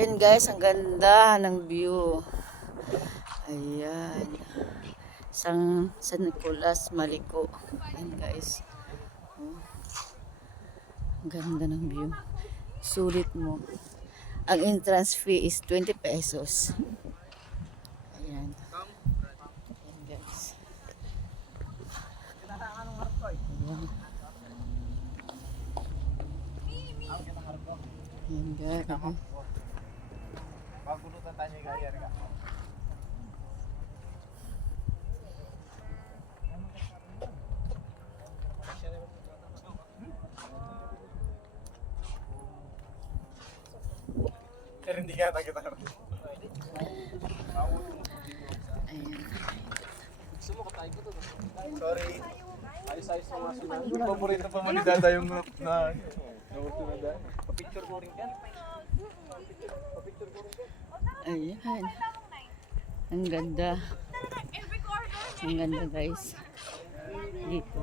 Ayan guys, ang ganda ng view. Ayan. Sang San Nicolas, Maliko. Ayan guys. Oh. Ang ganda ng view. Sulit mo. Ang entrance fee is 20 pesos. Ayan. Ayan guys. Ayan. Ayan guys. Pagkulutan tayo ni Gaya ka. Pero hindi kaya tayo kita. Ayan. Sorry. Ayos-ayos na mga. Yung paborito pa mo ni Dada yung na... na Nagusto na Dada. Pa-picture ko rin ka. Ayan. Ang ganda. Ang ganda guys. Dito.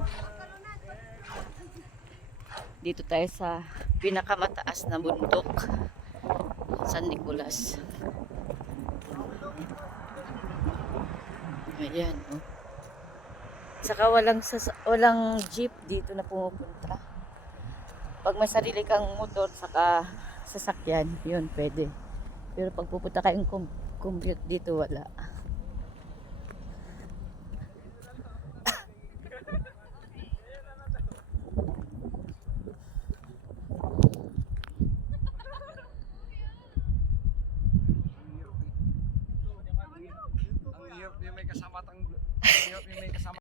Dito tayo sa pinakamataas na bundok. San Nicolas. Ayan. Oh. Saka walang, walang jeep dito na pumupunta. Pag may sarili kang motor, saka sasakyan, yun pwede. Pero pag pupunta kayong com commute dito, wala. may kasama tang may kasama